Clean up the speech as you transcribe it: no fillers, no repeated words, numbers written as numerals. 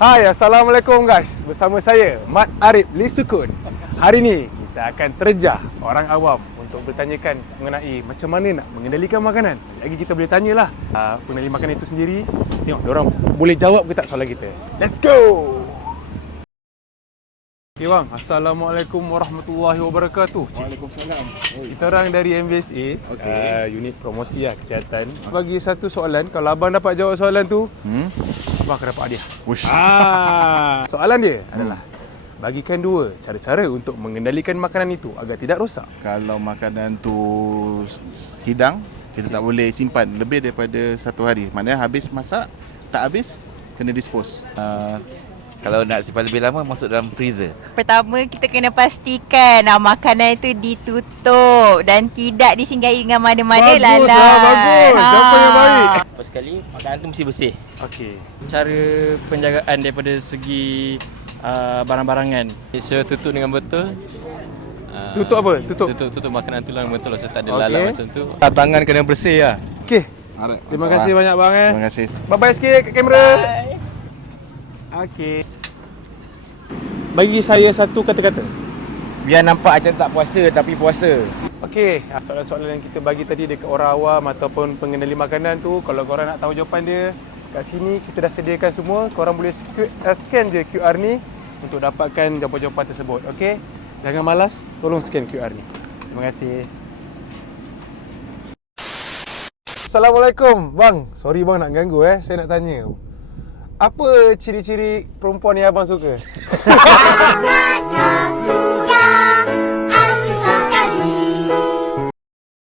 Hai, Assalamualaikum guys. Bersama saya, Mat Arif Lee Sukun. Hari ni kita akan terjah orang awam untuk bertanyakan mengenai macam mana nak mengendalikan makanan. Lagi kita boleh tanyalah pengendali makanan itu sendiri. Tengok diorang boleh jawab ke tak soalan kita. Let's go! Okay bang, Assalamualaikum warahmatullahi wabarakatuh. Waalaikumsalam. Kita orang dari MVSA, unit promosi kesihatan. Bagi satu soalan, kalau abang dapat jawab soalan tu, abang akan dapat hadiah. Soalan dia adalah, bagikan dua cara-cara untuk mengendalikan makanan itu agar tidak rosak. Kalau makanan tu hidang, kita tak boleh simpan lebih daripada 1 hari. Maknanya habis masak, tak habis, kena dispose. Kalau nak simpan lebih lama, masuk dalam freezer. Pertama, kita kena pastikan makanan itu ditutup dan tidak disinggahi dengan mana-mana. Bagus. Jawapan yang baik. First sekali, makanan tu mesti bersih. Okey. Cara penjagaan daripada segi barang-barangan. So, tutup dengan betul. Tutup apa? Tutup makanan tu dengan betul. So, tak ada lalat macam tu. Tangan kena bersih lah. Okey. Terima kasih banyak bang. Terima kasih. Bye-bye sikit kat kamera. Okey. Bagi saya satu kata-kata. Biar nampak macam tak puasa tapi puasa. Okey, soalan-soalan yang kita bagi tadi dekat orang awam ataupun pengendali makanan tu, kalau korang nak tahu jawapan dia, kat sini kita dah sediakan semua. Korang boleh scan je QR ni untuk dapatkan jawapan-jawapan tersebut. Okey? Jangan malas, tolong scan QR ni. Terima kasih. Assalamualaikum. Bang, sorry bang nak ganggu saya nak tanya. Apa ciri-ciri perempuan yang abang suka?